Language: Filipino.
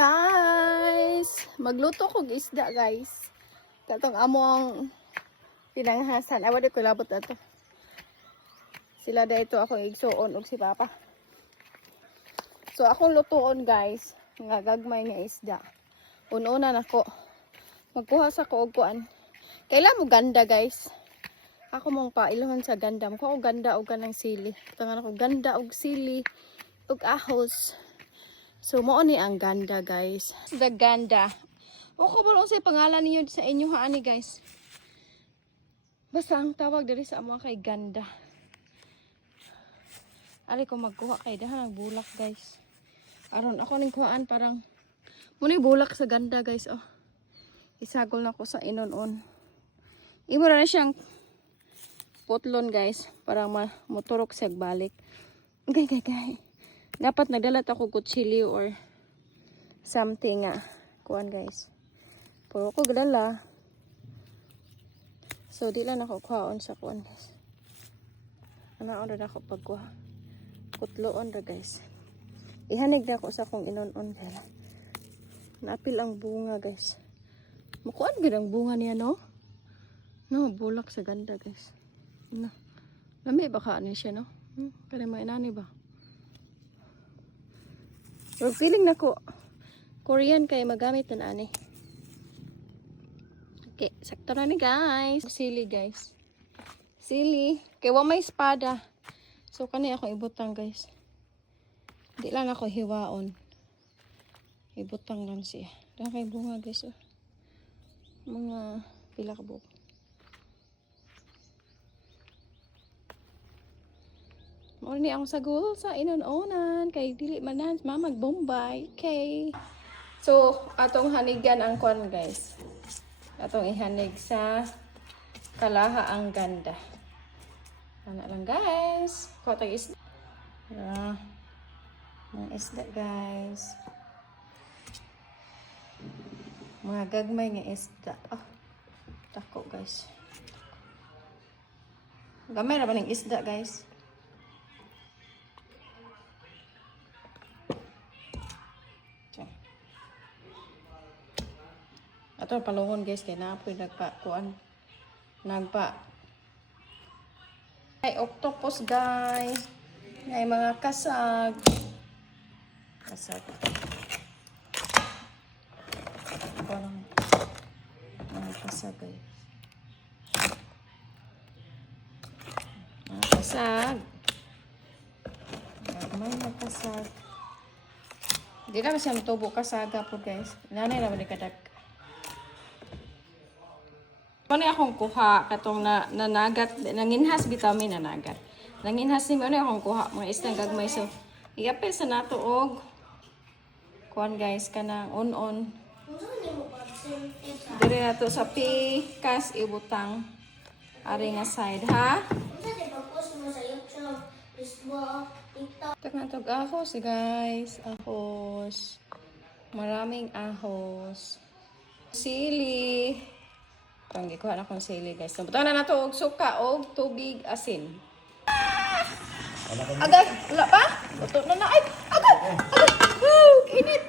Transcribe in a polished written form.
Guys, magluto ko isda guys. Katong among pinanghasan. Ay, wala ko labot na to. Sila dito ako igsuon og si Papa. So akong lutuon guys, nga gagmay nga isda. Una nako. Magkuha sa ko og kuan. Kailan mo ganda guys. Ako mong pailohon sa ganda. Magkuha og ganda og kanang sili. Tangan ako ganda og sili og ahos. So mo ni ang ganda guys. The ganda. O ko ba sa pangalan niyo sa inyo haani guys. Basta ang tawag diri sa amo kay ganda. Ali ko magkuha kay dahan ang bulak guys. Aron ako ning kuhaan parang muna bulak sa ganda guys oh. Isagol na ko sa inon-on. Imo na siyang putlon guys para moturok siya balik. Gay. Dapat nagdala ako kutsilyo or something kuan guys. Pero ko gdala. So di lang ako kuhaon sa kuan guys. Ano ra ako pagkuha. Kutloon ra guys. Ihanig na ako sa kong inon-on kaya. Napil ang bunga guys. Mukuan gid ang bunga niya no? No, bulak sa ganda guys. No. Lami ba kaanin siya no? Kaya may inani ba? Pero feeling na ko Korean kay magamit na ani. Okay, sakto na ni guys. Sili guys. Sili. Kay wa may espada. So kani ako ibutang guys. Di lang ako hiwaon. Ibutang lang siya. Dahil kay bunga guys oh. Mga pila ka buok. Mao ni ang sagol sa inon-onan kay dili manan mamag-Bombay. Okay. So atong hanigan ang kwan guys. Atong ihanig sa kalaha ang ganda. Ana lang guys. Kuha tag isda. Mga isda guys. Mga gagmay nga isda. Oh, tako guys. Gamay ra ba ning isda guys? Ato palungon guys kay naapoy nagpa-kuan. Ay octopus guys. Ay mga kasag. Parang mga kasag guys. Mga kasag. May mga kasag. Di na siya matubo kasaga po guys. Nanay naman ni kadag. Ano akong kuha katong nanagat nanginhas vitamin nanagat. Nanginhas ni ano akong kuha mga isdang gagmay so iapil sa nato og kuan guys kanang on. Dire nato sa pikas ibutang ari nga side ha. Takna tog ahos guys, ahos. Maraming ahos. Sili. Panggi kuha na kong sili guys. So, buta na nato og suka og tubig asin. Agay, wala pa? Buto na na. Ay, agay! Woo! Init!